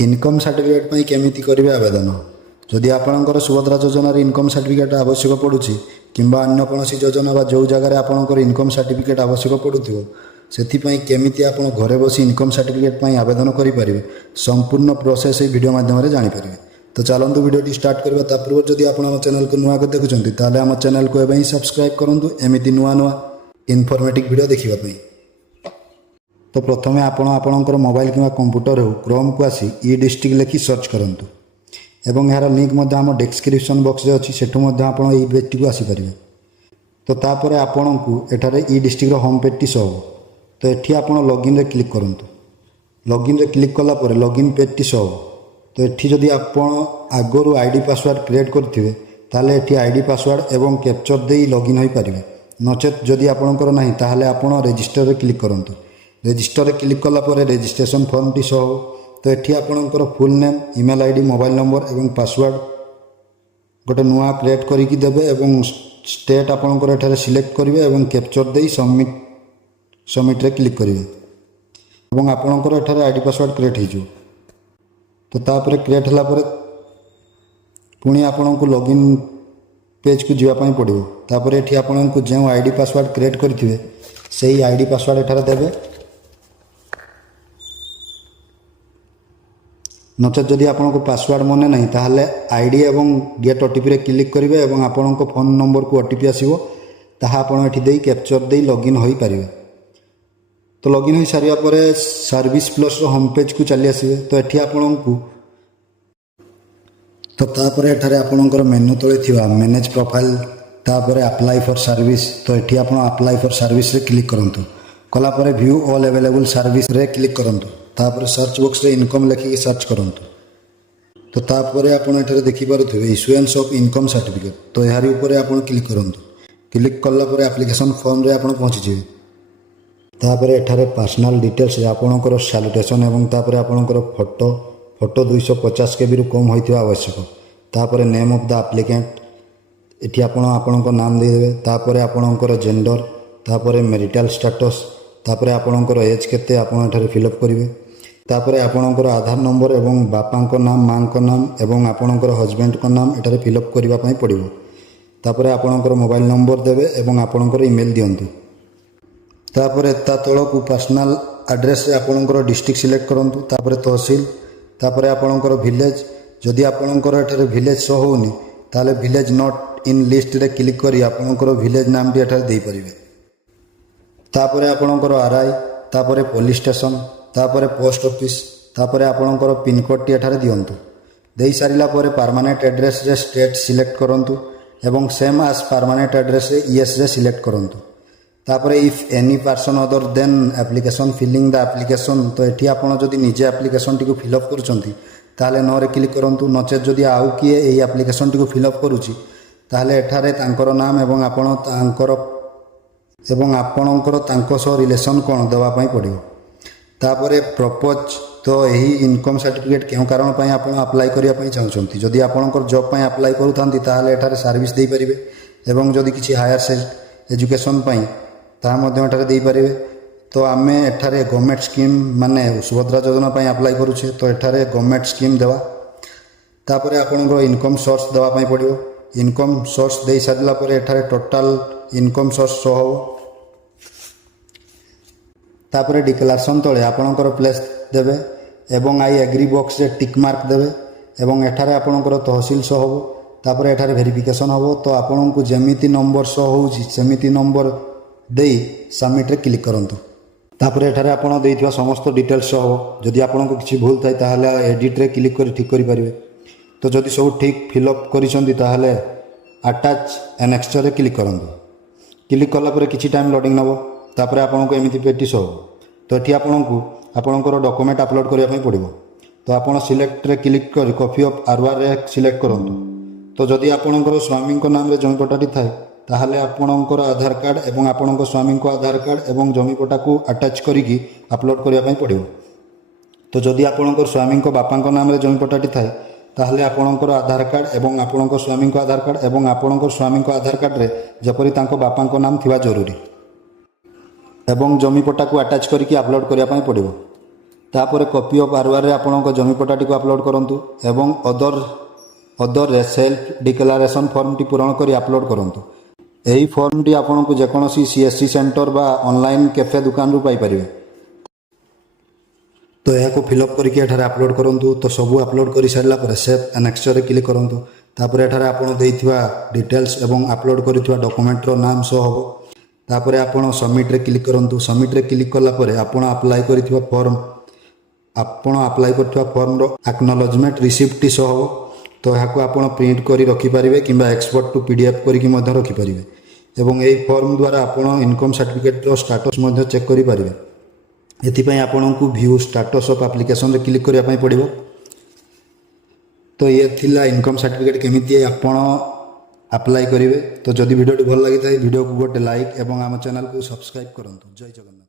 Income certificate पर केमिति करेंगे आवेदन जदि आपणकर सुभद्रा योजनार इनकम सर्टिफिकेट आवश्यक पड़ुछि किंबा अन्य कौन योजना बा जो जगह आपणकर इनकम सर्टिफिकेट आवश्यक पड़ुथिबो से केमिति आपण घरे बसी इनकम सर्टिफिकेट पर आवेदन करेंगे संपूर्ण प्रोसेस ये वीडियो माध्यम जानीपारे। तो चलतु वीडियो स्टार्ट करवा ता पूर्व जदि आप चैनल को नुआ देखुं ताले आम चैनल को एवं सब्सक्राइब करूँ एमती नुआ नुआ इनफॉर्मेटिव वीडियो देखा। तो प्रथम आपणकर मोबाइल कि कंप्यूटर हो क्रोम को आसी ई डिस्ट्रिक्ट लिखि सर्च करूँ एवं यार लिंक आम डिस्क्रिप्शन बॉक्स में अच्छी सेठू आप पेज को आसीपारे। तो तापर आपण को एठारे ई डिस्ट्रिक्ट होम पेज टी शो हो। तो ये आप लॉगिन रे क्लिक करूँ लॉगिन रे क्लिक कलापर लॉगिन पेज टी शो हो। तो ये जदि आप आगु आईडी पासवर्ड क्रिएट करेंगे ताले ये आईडी पासवर्ड एवं कैप्चर दे लॉगिन हो पारे नचेत जदि आपणकर ना ताहले आपण रजिस्टर रे क्लिक करूँ रजिस्टर रे क्लिक कलापर रजिस्ट्रेशन फॉर्म टी शो हो। तो ये आपणकर full name email ID mobile number एवं पासवर्ड गोटे नुआ क्रिएट करके देवे एवं स्टेट आपणकर एठारे सिलेक्ट करेंगे एवं कैप्चर दे सबमिट रे क्लिक करेंगे एवं आपणकर एठारे आईडी पासवर्ड क्रिएट हो। तो तापर क्रिएट होला पर पुणी आपण को लॉगिन पेज को जावाई पड़ो। तापर ये आपण को जो आईडी पासवर्ड क्रिएट करेंगे से ही आईडी पासवर्ड एठारे देवे नचेत जदि आपण को पासवर्ड मन नहीं ताहले आईडी एवं गेट ओटीपी रे क्लिक करेंगे एवं आपण को फोन नंबर को ओटीपी आसीबो ताहा आपण एठी देई कैप्चर देई लॉगिन होई पारिबे। तो लॉगिन हो सारिया पर सर्विस प्लस होम पेज को चली आसवे। तो ये आपण को तो तापर एठारे आपणकर मेनू तले थिबा मैनेज प्रोफाइल तापर अप्लाई फॉर सर्विस। तो ये आपण अप्लाई फॉर सर्विस रे क्लिक करंतु कला पर व्यू ऑल अवेलेबल सर्विस रे क्लिक करंतु तापर सर्च बॉक्स रे इनकम लिखिक सर्च करंतु। तो तापर आपण एठारे देखि पारुथिबे इश्यूएंस ऑफ इनकम सर्टिफिकेट। तो यारी ऊपर आपण क्लिक करंतु क्लिक कला पर एप्लिकेशन फॉर्म रे आपण पहुंची जिवे। तापर एठारे पर्सनल डिटेल्स आपणकर सैलुटेशन एवं तापर आपणकर फोटो 250 KB रु कम होइथिबा आवश्यक। तापर नेम ऑफ द एप्लिकेंट एठी आपणकर नाम देबे तापर आपणकर जेंडर तापर मैरिटल स्टेटस तापर आपणकर एज केते आपण एठारे फिलअप करिवे। तापर आपणकर आधार नंबर एवं बापांको नाम मांको नाम एवं आपणकर हस्बैंड को नाम एठारे फिलअप करिवा पई पड़िबो। तापर आपणकर मोबाइल नंबर देबे एवं आपणकर ईमेल दियंतु। तापर ता तल को पर्सनल एड्रेस रे आपणकर डिस्ट्रिक्ट सिलेक्ट करंतु तापर तहसील तापर आपणकर विलेज जदि आपणकर एठारे विलेज शो होनी ताले विलेज नॉट इन लिस्ट रे क्लिक करी आपणकर विलेज नाम भी एठारे देई परिबे। तापर आपणकर आरआई तापर पुलिस स्टेशन तापर पोस्ट ऑफिस तापर आपणकर पिन कोड टी एठारे दियंतु। देई सारिला पर परमानेंट एड्रेस रे स्टेट सिलेक्ट करंतु एवं सेम एज परमानेंट एड्रेस रे ईएस रे सिलेक्ट करंतु। तापर if any person other than application filling the application. तो ये आपड़ जदि निजे एप्लिकेशन टी फिलअप करुँच ताहले नो रे क्लिक करंतु नचेत जदि आउ किए एई एप्लिकेशन टी फिलअप करुँची ताहले एठारे तांकर नाम एवं आपण तांकर एवं आपणकर तांको सह रिलेशन कोन देवा पई पड़िबो। तापर प्रपोज तो यही इनकम सर्टिफिकेट क्यों कारण पई आपण अप्लाई करिया पई चाहउछंती जदि आपणकर जॉब पई अप्लाई करूथांती ताहले एठारे सर्विस देई परिबे एवं जदि किछि हायर एजुकेशन पई ता मध्य एठारे देई परिबे। तो आमे एठारे गवर्नमेंट स्कीम माने सुभद्रा योजना पई अप्लाई करूछे तो एठारे गवर्नमेंट स्कीम देवा। तापर आपणकर इनकम सोर्स देवा पई पड़िबो इनकम सोर्स देई सारला पर एठारे टोटल इनकम सोर्स शो हो। तापर डिक्लेरेशन तले आपणकर प्लेस देबे एवं आई एग्री बॉक्स रे टिक मार्क देबे एवं एठारे आपणकर तहसील शो हो। तापर एठारे वेरिफिकेशन हो। तो आपण को जेमिति नंबर शो होउची सेमिति नंबर देई सबमिट रे क्लिक करंतु। तापर एठारे आपण देइथिबा समस्त डिटेल्स शो हो। जदि आपण को किछि भूल थाय ताहले एडिट रे क्लिक करी ठीक करि परिबे। तो जदि सब ठीक फिलअप करिसंती ताहले अटैच एनेक्स्चर रे क्लिक करंतु क्लिक कला पर किछि टाइम लोडिंग नबो तापर आपण को एमिति पेटी शो। तो एठी आपण को आपणकर डॉक्यूमेंट अपलोड करिया पई पड़िबो। तो आपण सिलेक्ट रे क्लिक करी कॉपी ऑफ आरआर रे सिलेक्ट करंतु। तो जदि आपणकर स्वामी को नाम रे जमीपटाटी थाए ताहले आपणकर आधार कार्ड एवं आपणकर स्वामी को आधार कार्ड एवं जमीपटा को अटैच करिकी अपलोड करिया पई पड़िबो। तो जदि आपणकर स्वामी को बापा को नाम रे जमीपटाटी थाए ताहले आपणकर आधार कार्ड एवं आपणकर स्वामी को आधार कार्ड एवं आपणकर स्वामी को आधार कार्ड रे जपरि तांको बापा को नाम थिबा जरूरी एवं जमीपटा को अटैच करके अपलोड करिया पई पड़िबो। ତାପରେ କପି ଅଫ୍ ଆରୱାରରେ ଆପଣଙ୍କ ଜମି ପଟ୍ଟାଟିକୁ ଅପଲୋଡ଼ କରନ୍ତୁ ଏବଂ ଅଦରରେ ସେଲ୍ଫ ଡିକ୍ଲାରେସନ୍ ଫର୍ମଟି ପୂରଣ କରି ଅପଲୋଡ଼ କରନ୍ତୁ। ଏହି ଫର୍ମଟି ଆପଣଙ୍କୁ ଯେକୌଣସି CSC ସେଣ୍ଟର ବା ଅନଲାଇନ୍ କ୍ୟାଫେ ଦୋକାନରୁ ପାଇପାରିବେ। ତ ଏହାକୁ ଫିଲ୍ଅପ୍ କରିକି ଏଠାରେ ଅପଲୋଡ଼ କରନ୍ତୁ। ତ ସବୁ ଅପଲୋଡ଼ କରିସାରିଲା ପରେ ସେଭ୍ ଆନେକ୍ସଚରରେ କ୍ଲିକ୍ କରନ୍ତୁ। ତାପରେ ଏଠାରେ ଆପଣ ଦେଇଥିବା ଡିଟେଲ୍ସ ଏବଂ ଅପଲୋଡ଼ କରିଥିବା ଡକୁମେଣ୍ଟର ନାମ ସହ ହେବ। ତାପରେ ଆପଣ ସବମିଟ୍ରେ କ୍ଲିକ୍ କରନ୍ତୁ। ସବମିଟ୍ରେ କ୍ଲିକ୍ କଲା ପରେ ଆପଣ ଆପ୍ଲାଏ କରିଥିବା ଫର୍ମର ଆକ୍ନୋଲେଜମେଣ୍ଟ ରିସିପ୍ଟଟି ସହ ହେବ। ତ ଏହାକୁ ଆପଣ ପ୍ରିଣ୍ଟ କରି ରଖିପାରିବେ କିମ୍ବା ଏକ୍ସପୋର୍ଟ ଟୁ PDF କରିକି ମଧ୍ୟ ରଖିପାରିବେ। ଏବଂ ଏହି ଫର୍ମ ଦ୍ୱାରା ଆପଣ ଇନକମ୍ ସାର୍ଟିଫିକେଟ୍ର ଷ୍ଟାଟସ୍ ମଧ୍ୟ ଚେକ୍ କରିପାରିବେ। ଏଥିପାଇଁ ଆପଣଙ୍କୁ ଭ୍ୟୁ ଷ୍ଟାଟସ୍ ଅଫ୍ ଆପ୍ଲିକେସନରେ କ୍ଲିକ୍ କରିବା ପାଇଁ ପଡ଼ିବ। ତ ଇଏ ଥିଲା ଇନକମ୍ ସାର୍ଟିଫିକେଟ୍ କେମିତି ଆପଣ ଆପ୍ଲାଏ କରିବେ। ତ ଯଦି ଭିଡ଼ିଓଟି ଭଲ ଲାଗିଥାଏ ଭିଡ଼ିଓକୁ ଗୋଟେ ଲାଇକ୍ ଏବଂ ଆମ ଚ୍ୟାନେଲକୁ ସବସ୍କ୍ରାଇବ୍ କରନ୍ତୁ। ଜୟ ଜଗନ୍ନାଥ।